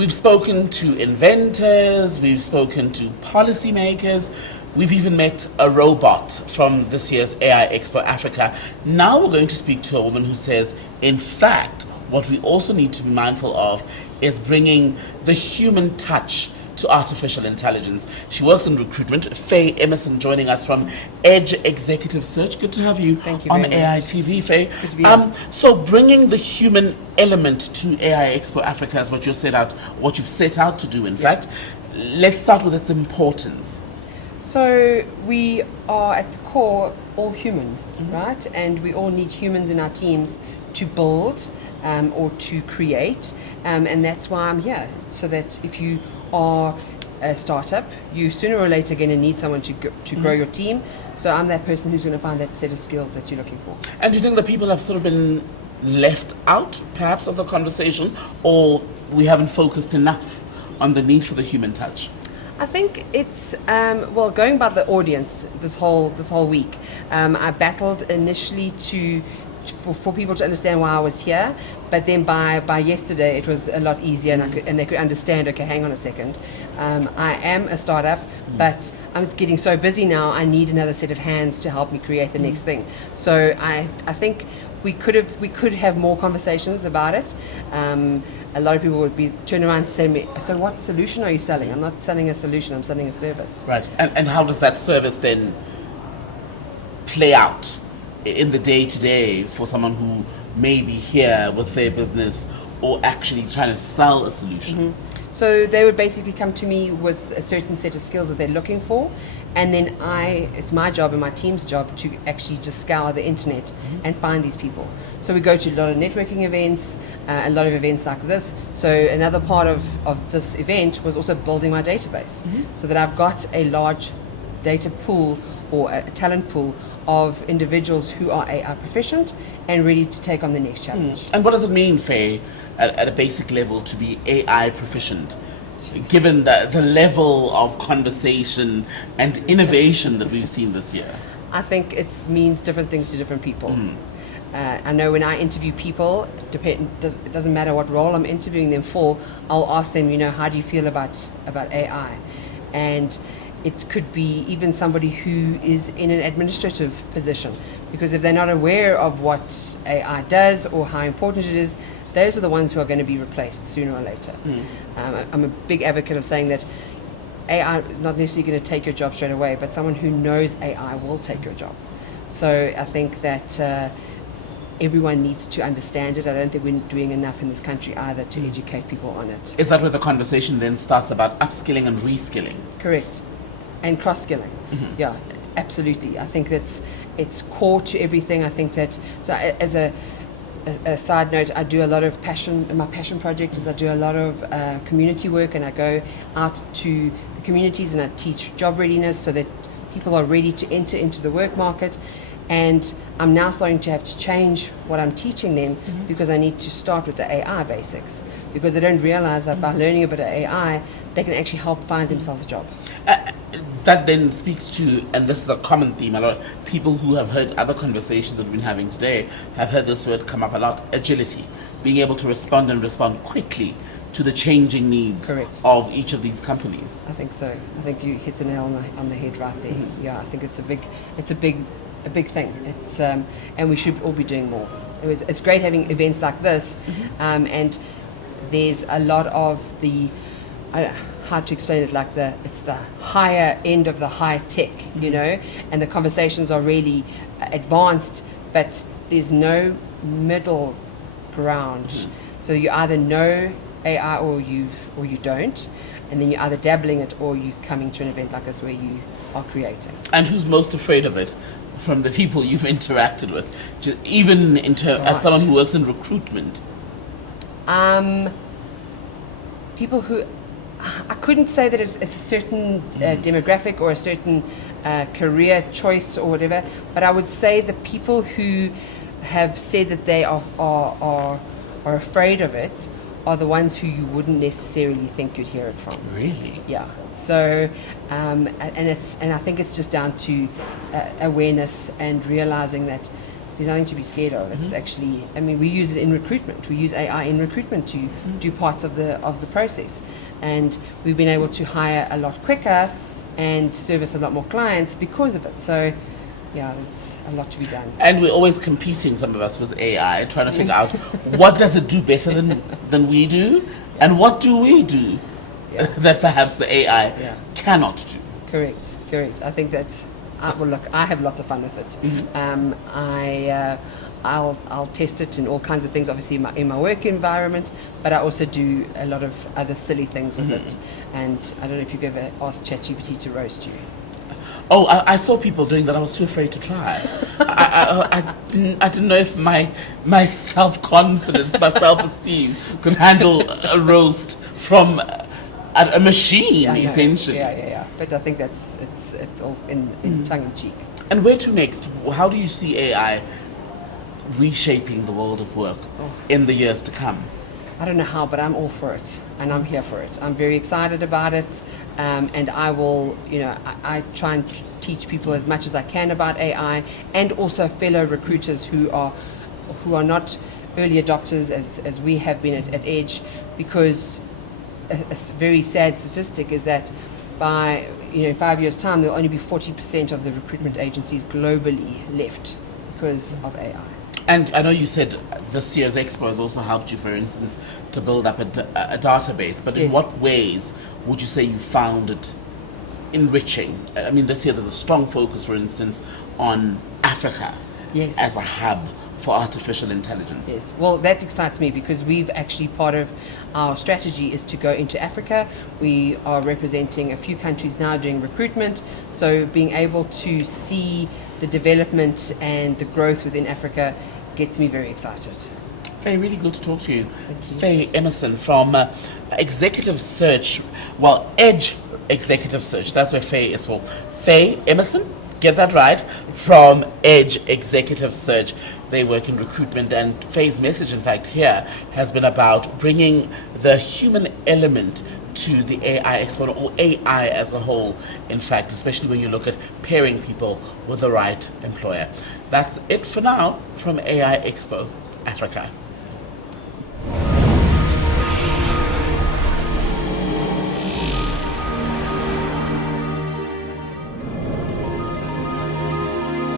We've spoken to inventors, we've spoken to policymakers, we've even met a robot from this year's AI Expo Africa. Now we're going to speak to a woman who says, in fact, what we also need to be mindful of is bringing the human touch to artificial intelligence. She works in recruitment. Faye Emmerson joining us from Edge Executive Search. Good to have you, Thank you on very AI much. TV, Faye. It's good to be here. So bringing the human element to AI Expo Africa is what you've set out to do, in fact. Let's start with its importance. So we are at the core all human, right? And we all need humans in our teams to build or to create. And that's why I'm here, so that if you are a startup, you sooner or later going to need someone to grow your team. So I'm that person who's going to find that set of skills that you're looking for. And do you think that people have sort of been left out, perhaps, of the conversation, or we haven't focused enough on the need for the human touch? I think it's going by the audience this whole week. I battled initially for people to understand why I was here, but then by yesterday it was a lot easier, and they could understand. Okay, hang on a second. I am a startup, but I'm getting so busy now. I need another set of hands to help me create the next thing. So I think we could have more conversations about it. A lot of people would be turn around and say to me, "So what solution are you selling?" I'm not selling a solution. I'm selling a service. Right. And how does that service then play out in the day-to-day for someone who may be here with their business or actually trying to sell a solution? So they would basically come to me with a certain set of skills that they're looking for, and then it's my job and my team's job to actually just scour the internet and find these people. So we go to a lot of networking events, a lot of events like this. So another part of this event was also building my database, so that I've got a large data pool or a talent pool of individuals who are AI proficient and ready to take on the next challenge. And what does it mean, Faye, at a basic level, to be AI proficient, given the level of conversation and innovation that we've seen this year? I think it means different things to different people. I know when I interview people, it doesn't matter what role I'm interviewing them for, I'll ask them, how do you feel about AI? And it could be even somebody who is in an administrative position, because if they're not aware of what AI does or how important it is, those are the ones who are going to be replaced sooner or later. I'm a big advocate of saying that AI is not necessarily going to take your job straight away, but someone who knows AI will take your job. So I think that everyone needs to understand it. I don't think we're doing enough in this country either to educate people on it. Is that where the conversation then starts about upskilling and reskilling? Correct. And cross-skilling. Yeah, absolutely. I think it's core to everything. I think that, so as a side note, I do a lot of my passion project is I do a lot of community work, and I go out to the communities and I teach job readiness so that people are ready to enter into the work market. And I'm now starting to have to change what I'm teaching them, because I need to start with the AI basics, because they don't realize that by learning a bit of AI, they can actually help find themselves a job. That then speaks to, and this is a common theme, a lot of people who have heard other conversations that we've been having today have heard this word come up a lot: agility, being able to respond quickly to the changing needs Correct. of each of these companies. I think so. I think you hit the nail on the head right there. Yeah, I think it's a big thing. It's and we should all be doing more. It's great having events like this, and there's a lot of the how to explain it, it's the higher end of the high tech, and the conversations are really advanced, but there's no middle ground. So you either know AI or you don't, and then you're either dabbling it or you're coming to an event like this where you are creating. And who's most afraid of it from the people you've interacted with, even as someone who works in recruitment? People who, I couldn't say that it's a certain demographic or a certain career choice or whatever, but I would say the people who have said that they are afraid of it are the ones who you wouldn't necessarily think you'd hear it from. Really? Yeah. So, and I think it's just down to awareness and realizing that there's nothing to be scared of. It's actually, I mean, we use it in recruitment. We use AI in recruitment to do parts of the process, and we've been able to hire a lot quicker and service a lot more clients because of it. So, yeah, it's a lot to be done. And we're always competing, some of us, with AI, trying to figure out what does it do better than we do, and what do we do that perhaps the AI cannot do. Correct. I think that's, well, look, I have lots of fun with it. I'll test it in all kinds of things, obviously in my work environment, but I also do a lot of other silly things with it. And I don't know if you've ever asked ChatGPT to roast you. Oh, I saw people doing that. I was too afraid to try. I didn't know if my self-confidence, my self-esteem could handle a roast from a machine, essentially. Yeah. But I think it's all in tongue in cheek. And where to next? How do you see AI reshaping the world of work in the years to come? I don't know how, but I'm all for it, and I'm here for it. I'm very excited about it, and I will, I try and teach people as much as I can about AI, and also fellow recruiters who are not early adopters as we have been at Edge, because a very sad statistic is that by 5 years' time, there'll only be 40% of the recruitment agencies globally left because of AI. And I know you said this year's Expo has also helped you, for instance, to build up a database, but in what ways would you say you found it enriching? I mean, this year there's a strong focus, for instance, on Africa as a hub for artificial intelligence. Yes, well, that excites me because we've actually, part of our strategy is to go into Africa. We are representing a few countries now doing recruitment, so being able to see the development and the growth within Africa gets me very excited. Faye, really good to talk to you. Thank you. Faye Emmerson from Executive Search, Edge Executive Search. That's where Faye is for. Faye Emmerson, get that right, from Edge Executive Search. They work in recruitment, and Faye's message, in fact, here has been about bringing the human element to the AI Expo, or AI as a whole, in fact, especially when you look at pairing people with the right employer. That's it for now from AI Expo Africa.